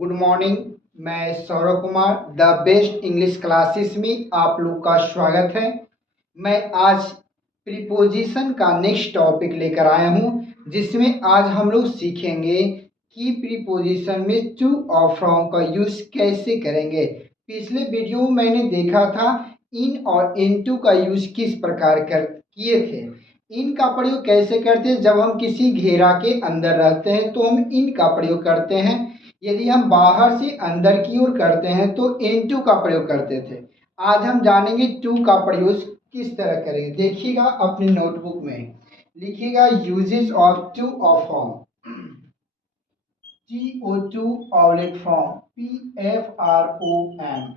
Good morning. मैं Saurabh Kumar the best English classes में आप लोग का स्वागत है। मैं आज प्रीपोजिशन का नेक्स्ट टॉपिक लेकर आया हूँ, जिसमें आज हम लोग सीखेंगे कि प्रीपोजिशन में टू और फ्रॉम का यूज़ कैसे करेंगे। पिछले वीडियो में मैंने देखा था इन और इनटू का यूज़ किस प्रकार कर किए थे। इन का प्रयोग कैसे करते हैं? जब हम किसी घेरा के अंदर रहते हैं तो हम इन का प्रयोग करते हैं। यदि हम बाहर से अंदर की ओर करते हैं तो इनटू का प्रयोग करते थे। आज हम जानेंगे टू का प्रयोग किस तरह करेंगे। देखिएगा अपनी नोटबुक में लिखिएगा यूजेस ऑफ टू और from. TO2 oblique from PFROM।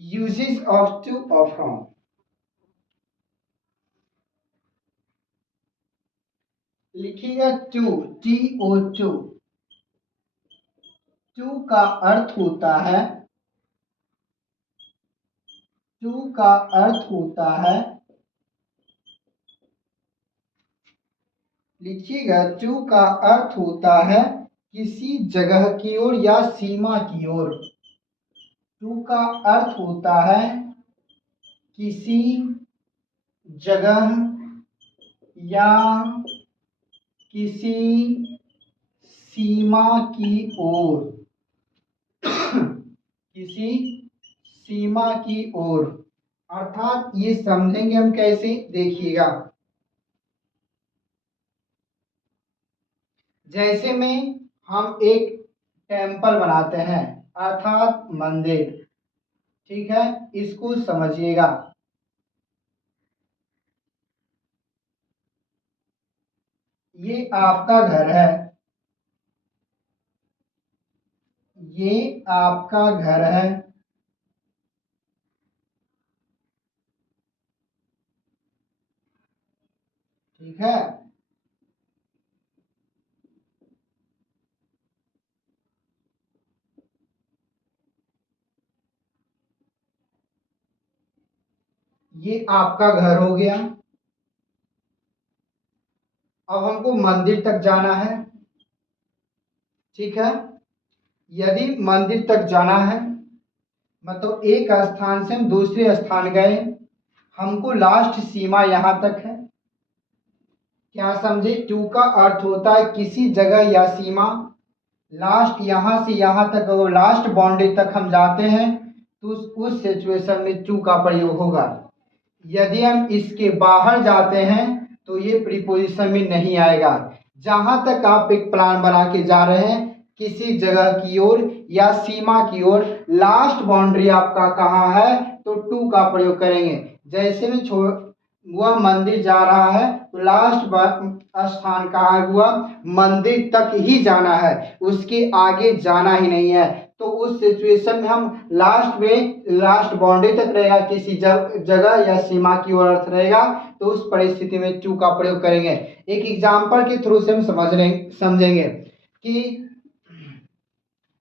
Uses of to और फ्रॉम। लिखिएगा टू TO2। टू का अर्थ होता है लिखिएगा टू का अर्थ होता है किसी जगह की ओर या सीमा की ओर। टू का अर्थ होता है किसी जगह या किसी सीमा की ओर। किसी सीमा की ओर अर्थात ये समझेंगे हम कैसे, देखिएगा। जैसे में हम एक टेम्पल बनाते हैं अर्थात मंदिर, ठीक है, इसको समझिएगा। ये आपका घर है, ये आपका घर है, ठीक है। ये आपका घर हो गया। अब हमको मंदिर तक जाना है, ठीक है। यदि मंदिर तक जाना है मतलब एक स्थान से हम दूसरे स्थान गए, हमको लास्ट सीमा यहाँ तक है। क्या समझे? टू का अर्थ होता है किसी जगह या सीमा। लास्ट यहाँ से यहाँ तक, अगर लास्ट बाउंड्री तक हम जाते हैं तो उस सिचुएशन में टू का प्रयोग होगा। यदि हम इसके बाहर जाते हैं तो ये प्रीपोजिशन में नहीं आएगा। जहां तक आप एक प्लान बना के जा रहे हैं किसी जगह की ओर या सीमा की ओर, लास्ट बाउंड्री आपका कहाँ है तो टू का प्रयोग करेंगे। जैसे में वह मंदिर जा रहा है तो लास्ट स्थान कहाँ हुआ, मंदिर तक ही जाना है, उसके आगे जाना ही नहीं है। तो उस सिचुएशन में हम लास्ट बाउंड्री तक रहेगा, किसी जगह या सीमा की ओर अर्थ रहेगा, तो उस परिस्थिति में टू का प्रयोग करेंगे। एक एग्जाम्पल के थ्रू से हम समझेंगे कि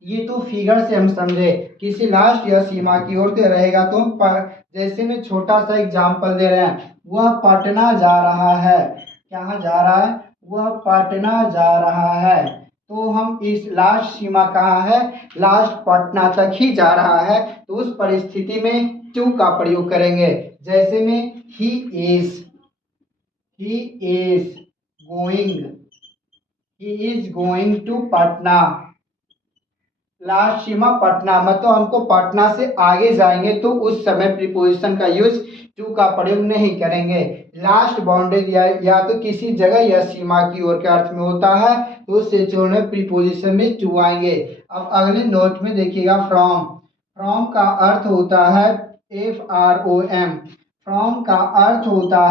ये तो फिगर से हम समझे किसी लास्ट या सीमा की ओर से रहेगा। तो जैसे में छोटा सा एग्जाम्पल दे रहे हैं, वह पटना जा रहा है। कहाँ जा रहा है? वह पटना जा रहा है। तो हम इस लास्ट सीमा कहाँ है, लास्ट पटना तक ही जा रहा है, तो उस परिस्थिति में टू का प्रयोग करेंगे। जैसे में he is going to Patna. Last सीमा पटना, मतलब हमको पटना से आगे जाएंगे तो उस समय प्रीपोजिशन का यूज टू का प्रयोग नहीं करेंगे। लास्ट बाउंड्री या तो किसी जगह या सीमा की ओर के अर्थ में होता है, तो उस सिचुएशन में प्रीपोजिशन में टू आएंगे। अब अगले नोट में देखिएगा फ्रॉम का अर्थ होता है FROM। फ्रॉम का अर्थ होता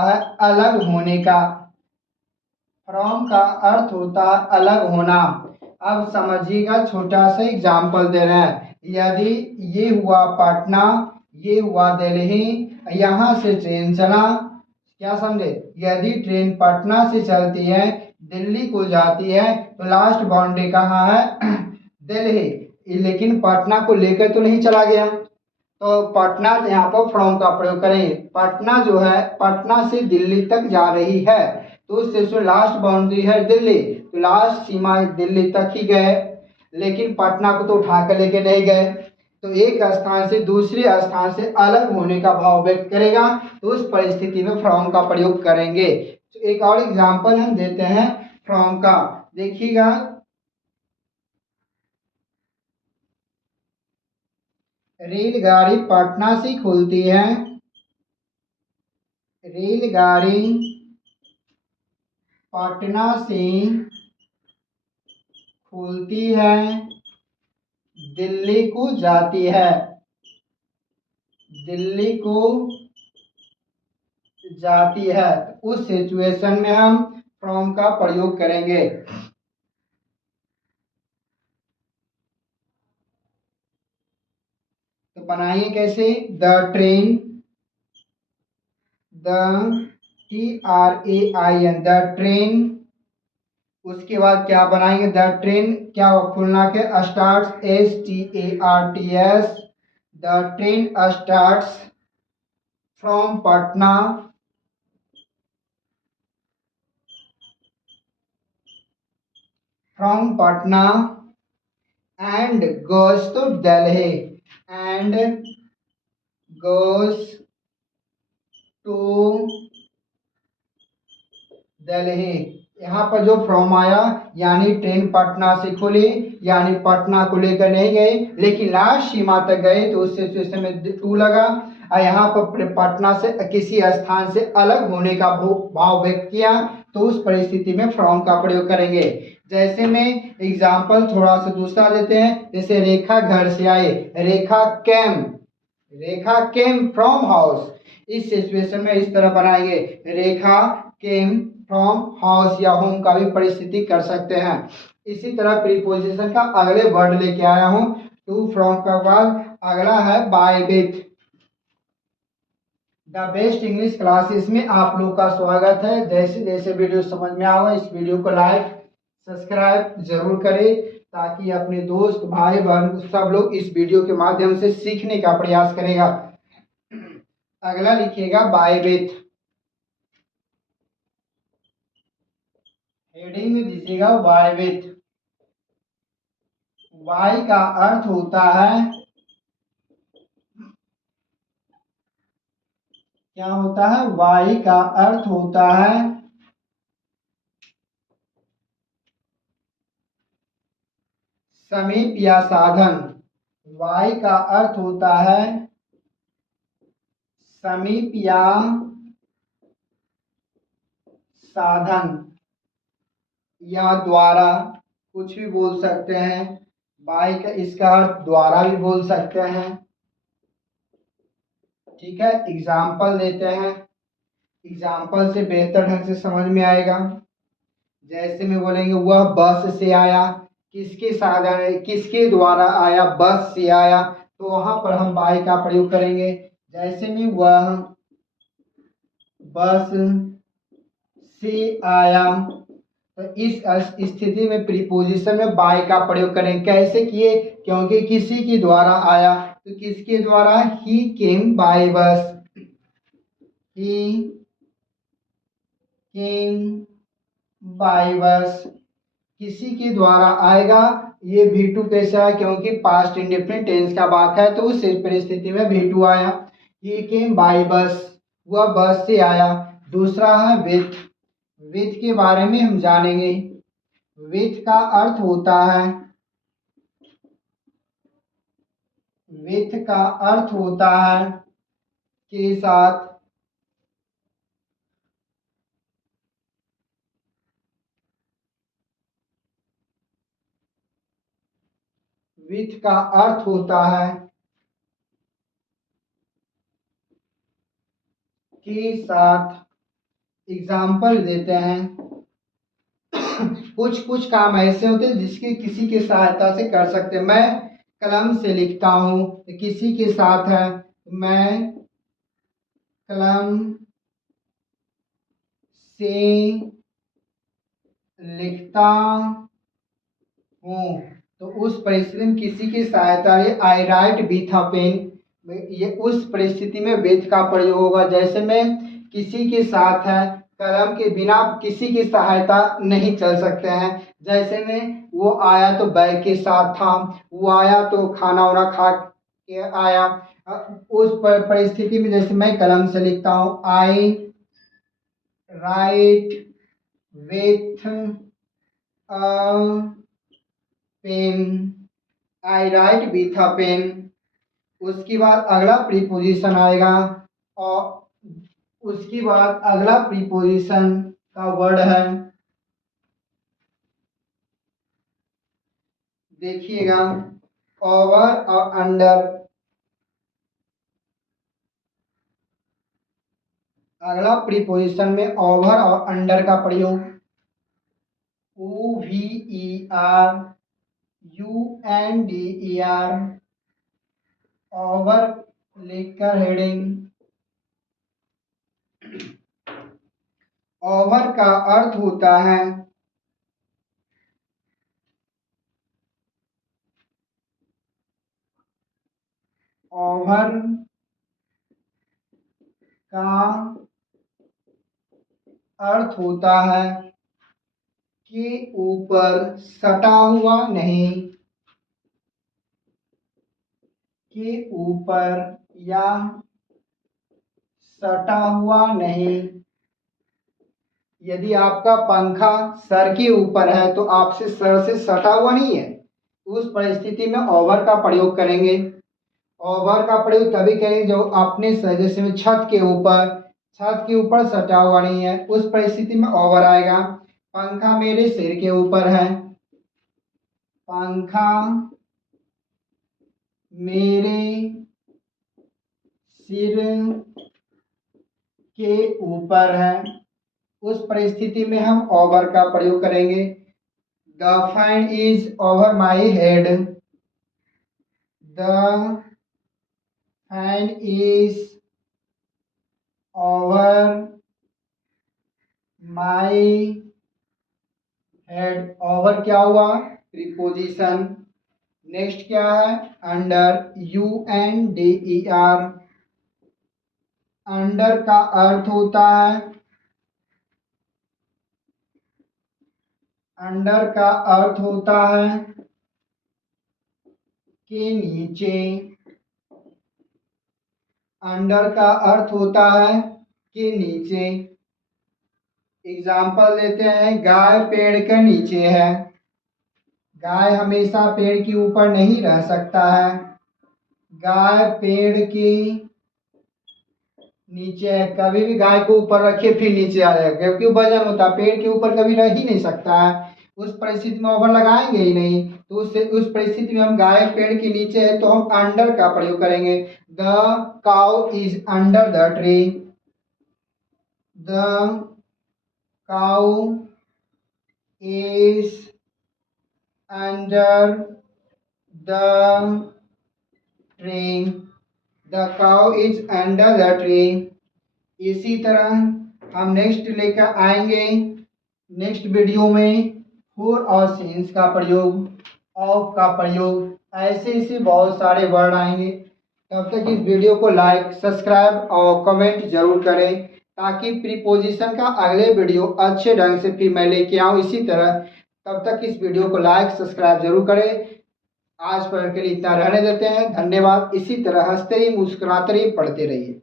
है अलग होने का। फ्रॉम का अर्थ होता है अलग होना। अब समझिएगा, छोटा सा एग्जाम्पल दे रहे हैं। यदि ये हुआ पटना, ये हुआ दिल्ली, यहाँ से ट्रेन चला, क्या समझे? यदि ट्रेन पटना से चलती है, दिल्ली को जाती है, तो लास्ट बाउंड्री कहाँ है? दिल्ली। लेकिन पटना को लेकर तो नहीं चला गया, तो पटना यहाँ पर फ्रॉम का प्रयोग करेंगे। पटना जो है पटना से दिल्ली तक जा रही है, तो उससे लास्ट बाउंड्री है दिल्ली, तो लास्ट सीमा दिल्ली तक ही गए, लेकिन पटना को तो उठा कर लेके नहीं गए। तो एक स्थान से दूसरे स्थान से अलग होने का भाव व्यक्त करेगा, तो उस परिस्थिति में फ्रॉम का प्रयोग करेंगे। तो एक और एग्जाम्पल हम देते हैं फ्रॉम का, देखिएगा। रेलगाड़ी पटना से खुलती है, रेलगाड़ी पटना से खुलती है, दिल्ली को जाती है, दिल्ली को जाती है। उस सिचुएशन में हम फ्रॉम का प्रयोग करेंगे। तो बनाइए कैसे, the train, the TRAIN, the train, उसके बाद क्या बनाएंगे, द ट्रेन क्या खुलना के start, STARTS, the train starts from Patna, from Patna and goes to Delhi, and goes to Delhi. यहाँ पर जो फ्रॉम आया यानी ट्रेन पटना से खुली, यानी पटना को लेकर नहीं गए लेकिन लास्ट सीमा तक गए, तो उस सिचुएशन में टू लगा। और यहाँ पर पटना से किसी स्थान से अलग होने का भाव व्यक्त किया, तो उस परिस्थिति में फ्रॉम का प्रयोग करेंगे। जैसे में एग्जाम्पल थोड़ा सा दूसरा देते हैं, जैसे रेखा घर से आई, रेखा केम, रेखा केम फ्रॉम हाउस। इस सिचुएशन में इस तरह बनाएंगे, रेखा केम फ्रॉम हाउस या होम का भी परिस्थिति कर सकते हैं। इसी तरह प्रीपोजिशन का अगले वर्ड लेके आया हूं, टू फ्रॉम का बाद अगला है by with. The best English classes में आप लोग का स्वागत है। जैसे जैसे वीडियो समझ में आवे इस वीडियो को लाइक सब्सक्राइब जरूर करें, ताकि अपने दोस्त भाई बहन सब लोग इस वीडियो के माध्यम से सीखने का प्रयास करेगा। अगला लिखिएगा बाय विथ, हेडिंग में दीजिएगा बाय विथ। वाई का अर्थ होता है, क्या होता है, वाई का अर्थ होता है समीप या साधन, वाई का अर्थ होता है समीप या साधन या द्वारा, कुछ भी बोल सकते हैं। बाई का इसका अर्थ द्वारा भी बोल सकते हैं। ठीक है, एग्जाम्पल देते हैं, एग्जाम्पल से बेहतर ढंग से समझ में आएगा। जैसे में बोलेंगे वह बस से आया, किसके साथ आया, किसके द्वारा आया, बस से आया, तो वहां पर हम बाई का प्रयोग करेंगे। जैसे में वह बस से आया, तो इस स्थिति में प्रीपोजिशन में बाय का प्रयोग करें। कैसे किए, क्योंकि किसी के द्वारा आया, तो किसके द्वारा, ही केम बाय बस, ही केम बाय बस, किसी के द्वारा आएगा। ये V2 कैसा है, क्योंकि पास्ट इंडेफिनिट टेंस का वाक्य है, तो उस परिस्थिति में V2 आया। ही केम बाय बस, वह बस से आया। दूसरा है विथ, विथ के बारे में हम जानेंगे। विथ का अर्थ होता है, विथ का अर्थ होता है के साथ, विथ का अर्थ होता है के साथ। एग्जाम्पल देते हैं, कुछ कुछ काम ऐसे होते हैं जिसके किसी की सहायता से कर सकते हैं। मैं कलम से लिखता हूं, तो किसी के साथ है, मैं कलम से लिखता हूँ, तो उस परिस्थिति में किसी की सहायता ये आई राइट विथ अ पेन, ये उस परिस्थिति में विथ का प्रयोग होगा। जैसे मैं किसी के साथ है, कलम के बिना किसी की सहायता नहीं चल सकते हैं। जैसे में वो आया तो बैग के साथ था, वो आया तो खाना वाना खा के आया। उस परिस्थिति में जैसे मैं कलम से लिखता हूँ, I write with a pen, I write with a pen. उसके बाद अगला प्रीपोजिशन आएगा और उसके बाद अगला प्रीपोजिशन का वर्ड है, देखिएगा, ओवर और अंडर। अगला प्रीपोजिशन में ओवर और अंडर का प्रयोग, OVER UNDER, ओवर लिखकर हेडिंग। ओवर का अर्थ होता है ओवर का अर्थ होता है कि ऊपर सटा हुआ नहीं, कि ऊपर या सटा हुआ नहीं। यदि आपका पंखा सर के ऊपर है तो आपसे सर से सटा हुआ नहीं है, उस परिस्थिति में ओवर का प्रयोग करेंगे। ओवर का प्रयोग तभी करेंगे जब अपने सर, जैसे में छत के ऊपर सटा हुआ नहीं है, उस परिस्थिति में ओवर आएगा। पंखा मेरे सिर के ऊपर है, पंखा मेरे सिर के ऊपर है, उस परिस्थिति में हम ओवर का प्रयोग करेंगे। The fan is over my head, the fan is over my head. Over क्या हुआ? प्रीपोजिशन। नेक्स्ट क्या है? Under, UNDER। अंडर का अर्थ होता है, अंडर का अर्थ होता है कि नीचे, अंडर का अर्थ होता है कि नीचे। एग्जाम्पल देते हैं, गाय पेड़ के नीचे है। गाय हमेशा पेड़ के ऊपर नहीं रह सकता है, गाय पेड़ के नीचे है। कभी भी गाय को ऊपर रखे फिर नीचे आ जाएगा, क्योंकि वजन होता है, पेड़ के ऊपर कभी रह ही नहीं सकता है। उस परिस्थिति में ओवर लगाएंगे ही नहीं, तो उस परिस्थिति में हम गाय पेड़ के नीचे है तो हम अंडर का प्रयोग करेंगे। The cow is under the tree, the cow is under the tree, the cow is under the tree. इसी तरह हम नेक्स्ट लेकर आएंगे नेक्स्ट वीडियो में फोर और सिंस का प्रयोग, ऑफ का प्रयोग, ऐसे ऐसे बहुत सारे वर्ड आएंगे। तब तक इस वीडियो को लाइक, सब्सक्राइब और कमेंट जरूर करें, ताकि प्रीपोजिशन का अगले वीडियो अच्छे ढंग से फिर मैं लेके आऊँ इसी तरह। तब तक इस वीडियो को लाइक, सब्सक्राइब जरूर करें। आज पर के लिए इतना रहने देते हैं। धन्यवाद। इसी तरह हंसते ही मुस्कुराते ही पढ़ते रहिए।